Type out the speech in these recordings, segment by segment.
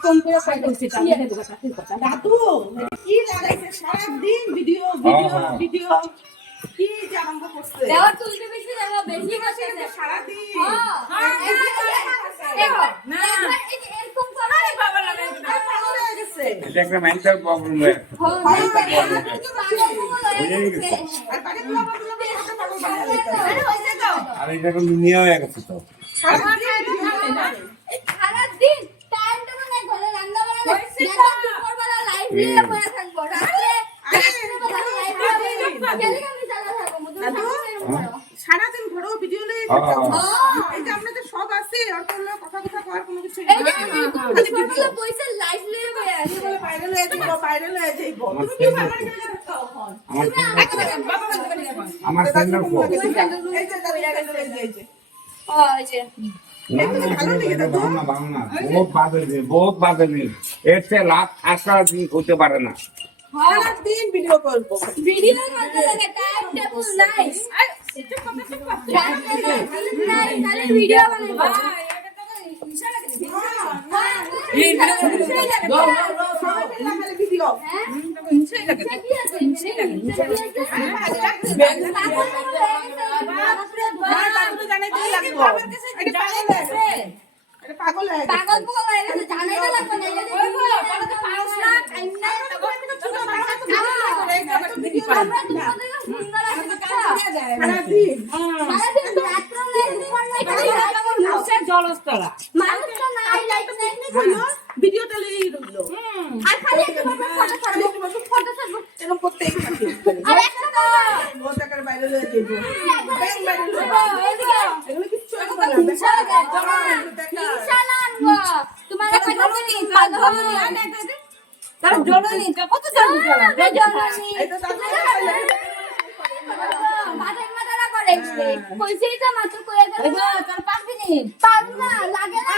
phone করে কই দিছি তাহলে হে দুটো কথা দাদু কি লাগাইছে সারা দিন ভিডিও কি যে আরম্ভ করছে দেওয়ার তুলতে বেশি দেওয়া বেশি বসে সারা দিন দেখো না এরকম করে আরে বাবা লাগাই পাগল হয়ে গেছে এটা একটা মেন্টাল প্রবলেম আর বাকি তো পাগল বানাইছে আরে হইছে তো আর এটা কোন দুনিয়া হয়ে গেছে তো সারা দিন টাইম তো মানে ঘরে রান্না বান্না দুপুরবেলা লাইভ নিয়ে বসে থাকবো রাতে সারাদিন ঘরেও ভিডিও লয়ে এই যে আমরা যে সব আছে আর কোনো কথা করার কোনো কিছু এই যে দুপুরবেলা বসে লাইভ নিয়ে বসে আছে বলে ভাইরাল হয়ে যাইবো তুমি কি ভাবার করে যাচ্ছো আমার সেন্টার ফোন এই যে দাঁড়িয়ে গেছে এই যে ওই যে বহুত বাদে নেই এর চেয়ে লাভ আশা দিন হতে পারে না সারাদিন ভিডিও করবো ভিডিও করতে লাগে টাইম টেবিল নাই তাহলে ভিডিও বানাবো ভিডিও পাগল হয়ে গেছে পাগল হয়ে গেছে জানাই তো লাগবে না জলস্তরা মানুষ তো নাই লাইট নাই ভিডিওটা লেই রইলো আর খালি একটা ফটো ছাড়বো এরকম করতে আর একটা তো টাকার বাইরে লয়ে যাইবো ব্যাংক বাইরে লয়ে এগুলো কিচ্ছু হবে না ইনশাআল্লাহ আনবো তোমার কাছে পাগল হবে না তার জননী কত জানি জননী এটা মাথায় মাথারা করে কইছেই তো মাত্র কইয়া গেল তোর পারবি নি পারব না লাগে না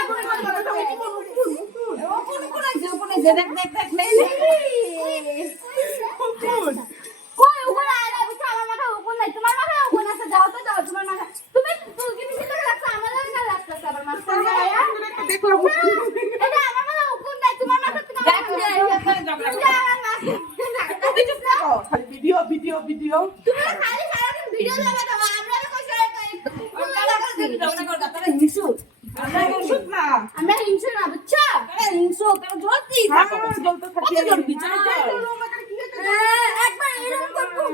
কই ওখানে আয় না বুঝছো আমার মাথা ওখানে নাই তোমার মাথা ওখানে আছে যাও তো যাও তোমার মাথা তুমি কি মিশে রাখছো আমার লাগা রাখছো আবার মাথা আয়া দেখো এটা আমার মাথা ওখানে নাই তোমার মাথা তোমার খালি ভিডিও তুমি খালি সারাদিন ভিডিও লাগা দাও আমরা কইছে আমরা হিংসু না বুঝছো একবার এরকম করবো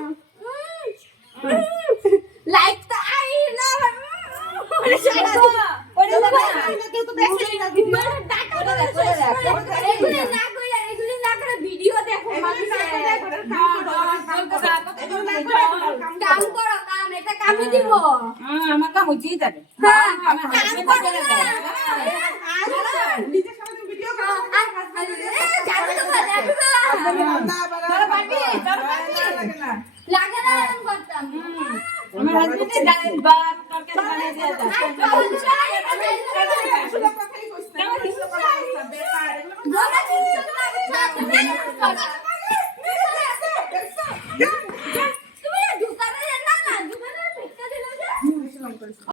লাইক তো আই না এগুলি না করে ভিডিও দেখো কাম করো কাম এটা কামই দিব আমার কাম হইতেই যাবে কাম করো নিজে সারাদিন ভিডিও লাগে না এরকম করতাম আমার হাজবেন্ডের ডাল ভাত তরকারি বানিয়ে দিয়ে দাও